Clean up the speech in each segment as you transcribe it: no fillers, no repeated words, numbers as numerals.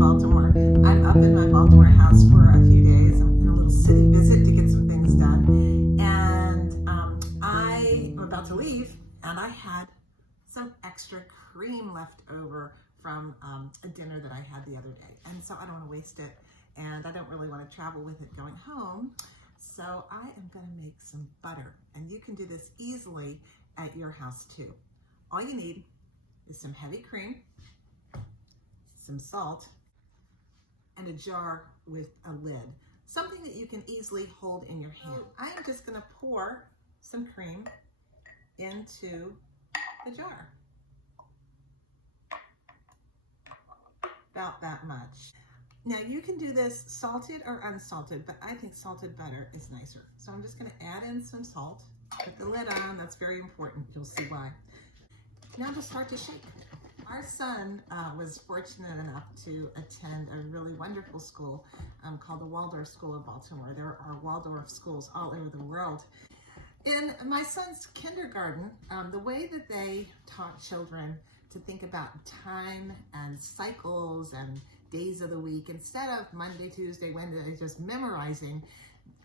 Baltimore. I'm up in my Baltimore house for a few days. I'm in a little city visit to get some things done. And I am about to leave, and I had some extra cream left over from a dinner that I had the other day. And so I don't want to waste it, and I don't really want to travel with it going home. So I am going to make some butter, and you can do this easily at your house too. All you need is some heavy cream, some salt, and a jar with a lid, something that you can easily hold in your hand. I am just going to pour some cream into the jar, about that much. Now you can do this salted or unsalted, but I think salted butter is nicer. So I'm just going to add in some salt, put the lid on, that's very important, you'll see why. Now to start to shake. Our son was fortunate enough to attend a really wonderful school called the Waldorf School of Baltimore. There are Waldorf schools all over the world. In my son's kindergarten, the way that they taught children to think about time and cycles and days of the week, instead of Monday, Tuesday, Wednesday, just memorizing,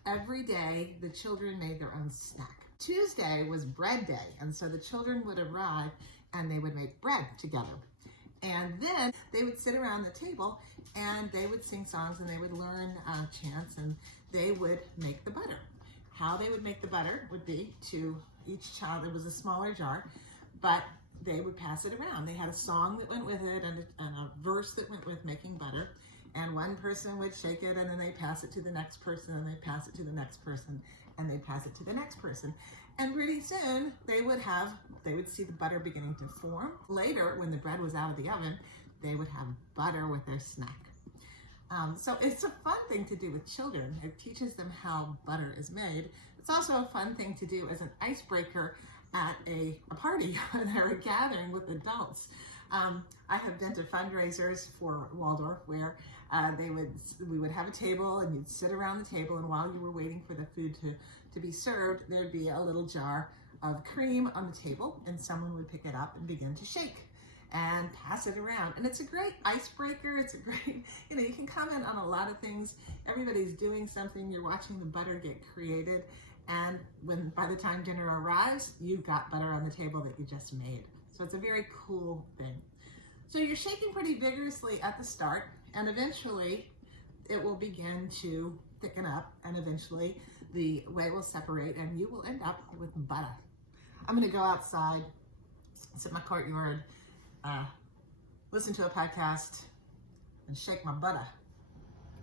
every day the children made their own snack. Tuesday was bread day, and so the children would arrive and they would make bread together. And then they would sit around the table and they would sing songs and they would learn chants and they would make the butter. How they would make the butter would be to each child, it was a smaller jar, but they would pass it around. They had a song that went with it and a verse that went with making butter. And one person would shake it and then they pass it to the next person and they pass it to the next person and they pass it to the next person. And pretty soon they would see the butter beginning to form. Later, when the bread was out of the oven, they would have butter with their snack. So it's a fun thing to do with children. It teaches them how butter is made. It's also a fun thing to do as an icebreaker at a party or a gathering with adults. I have been to fundraisers for Waldorf where we would have a table and you'd sit around the table, and while you were waiting for the food to be served, there'd be a little jar of cream on the table and someone would pick it up and begin to shake and pass it around. And it's a great icebreaker. It's a great, you can comment on a lot of things. Everybody's doing something. You're watching the butter get created. And by the time dinner arrives, you've got butter on the table that you just made. So it's a very cool thing. So you're shaking pretty vigorously at the start, and eventually it will begin to thicken up, and eventually the whey will separate and you will end up with butter. I'm gonna go outside, sit in my courtyard, listen to a podcast, and shake my butter.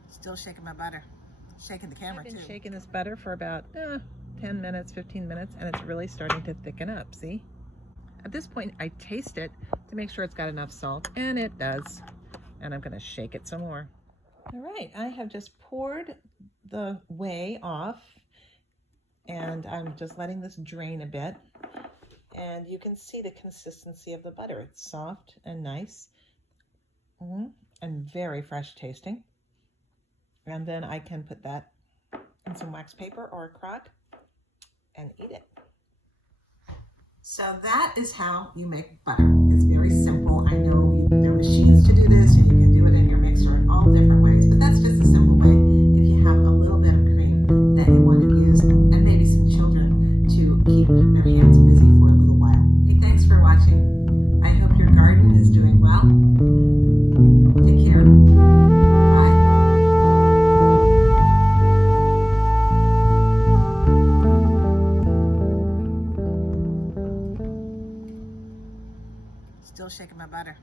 Still shaking my butter. Shaking the camera too. I've been shaking this butter for about 10 minutes, 15 minutes, and it's really starting to thicken up, see? At this point, I taste it to make sure it's got enough salt, and it does. And I'm gonna shake it some more. All right, I have just poured the whey off, and I'm just letting this drain a bit. And you can see the consistency of the butter. It's soft and nice, and very fresh tasting. And then I can put that in some wax paper or a crock and eat it. So that is how you make butter. It's very simple. I know there are machines to do this, and you can do it in your mixer in all different ways, but that's just a simple way if you have a little bit of cream that you want to use, and maybe some children to keep their hands busy for a little while. Hey, thanks for watching. I hope your garden is doing well. Take care. Bye. Still shaking my butter.